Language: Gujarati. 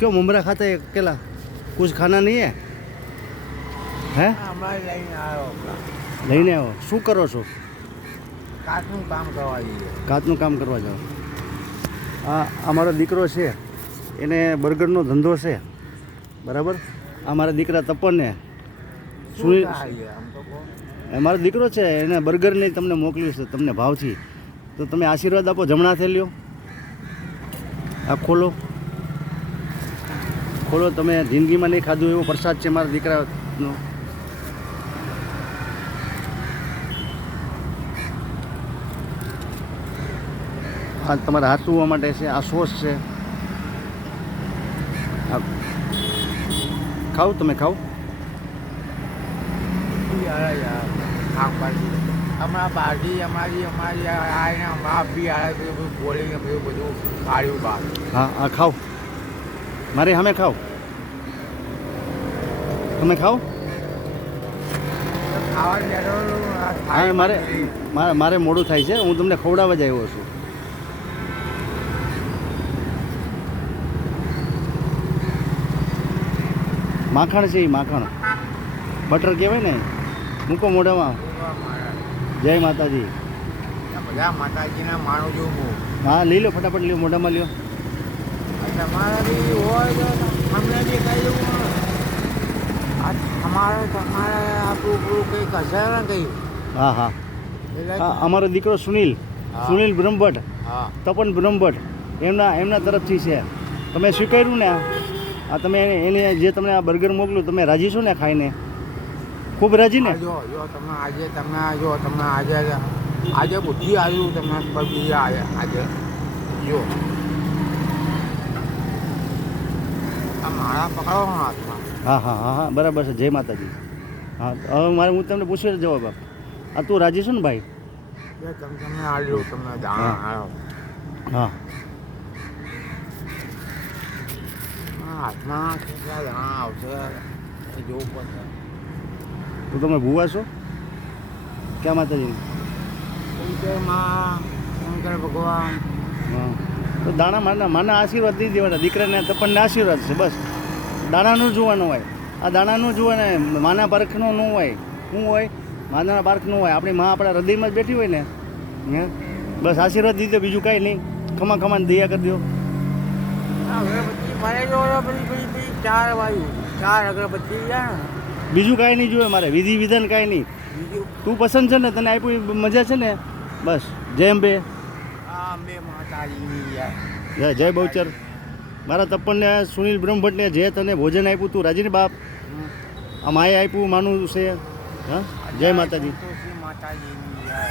क्यों मुमरा खाते हैं अकेला? कुछ खाना नहीं है? हैं? हमारे लाइन आयो લઈને આવો. શું કરો છો? કાચનું કામ કરવા જઈએ. કાચનું કામ કરવા જાઓ. આ અમારો દીકરો છે, એને બર્ગરનો ધંધો છે, બરાબર. આ મારા દીકરા તપનને સુનિલ, આમ તો કહો. મારો દીકરો છે, એને બર્ગરની તમને મોકલ્યું છે તમને ભાવથી, તો તમે આશીર્વાદ આપો. જમણા થેલીઓ આ ખોલો, ખોલો. તમે જિંદગીમાં નહીં ખાધું એવો પ્રસાદ છે મારા દીકરાનો. આ તમારે હાથ ધોવા માટે છે. આ સોસ છે. આ ખાઓ, તમે ખાઓ. યાર યાર કામ કરી હમણાં બાજી અમારી આવીને હમણાં બી આવે બધું બોલીને બધું કાઢ્યું બહાર. હા આ ખાઓ, મારે સામે ખાઓ. તમે ખાઓ. ખાવા હા મારે મારે મોડું થાય છે, હું તમને ખવડાવવા જ આવ્યો છું. માખણ છે, એ માખણ બટર કહેવાય ને. મૂકો મોઢામાં. જય માતાજી. બધા માતાજીના માનું છું હું. હા લઈ લો, ફટાફટ લ્યો, મોઢામાં લ્યો. તમારે બી હોય તો અમને બી કહી દઉં. તમારે આપણું પૂરું કંઈ કશે ને કંઈ. હા હા એટલે હા. અમારો દીકરો સુનિલ, હા. સુનિલ બ્રહ્મભટ્ટ, હા તપન બ્રહ્મભટ્ટ, એમના તરફથી છે. તમે સ્વીકાર્યું ને આ તમે એને જે તમને આ બર્ગર મોકલ્યું, તમે રાજી છો ને ખાઈને? ખૂબ રાજી ને? જો જો તમે આજે આજે બુદ્ધિ આવ્યું તમને બધી આજે જો આ મારા પકડો હાથમાં. હા હા હા હા બરાબર છે. જય માતાજી. હા હવે મારે હું તમને પૂછ્યો જવાબ આપ. આ તું રાજી છો ને ભાઈ? તમને આવ્યું તમને દાણા આવ્યો. હા હાથમાં કેટલા દાણા આવશે એ જોવું પડશે. તો તમે ભૂવા છો ક્યાં માતાજી? માં શંકર ભગવાન. હા તો દાણા માના આશીર્વાદ દઈ દેવાના. દીકરાને તપનને આશીર્વાદ છે બસ. દાણાનું જોવાનું હોય. આ દાણાનું જોવાને માના પારખનો ન હોય. શું હોય? માના પારખનું હોય. આપણી માં આપણા હૃદયમાં જ બેઠી હોય ને. હે બસ આશીર્વાદ દીધો, બીજું કાંઈ નહીં. ખમાને દયા કરી દો. અગરબત્તી મારે જો પેલી 4 વાયુ 4 અગરબત્તી જાય ને. બીજું કાંઈ નહીં જોઈએ મારે. વિધિ વિધાન કાંઈ નહીં. બીજું તું પસંદ છે ને, તને આપ્યું મજા છે ને, બસ. જય અંબે. આ અંબે માતાજી યાર. જય બહુચર. મારા તપનને સુનિલ બ્રહ્મભટ્ટને જે તને ભોજન આપ્યું, તું રાજી ને બાપ? આ માએ આપ્યું માનું છે. હા જય માતાજી. માતાજી યાર.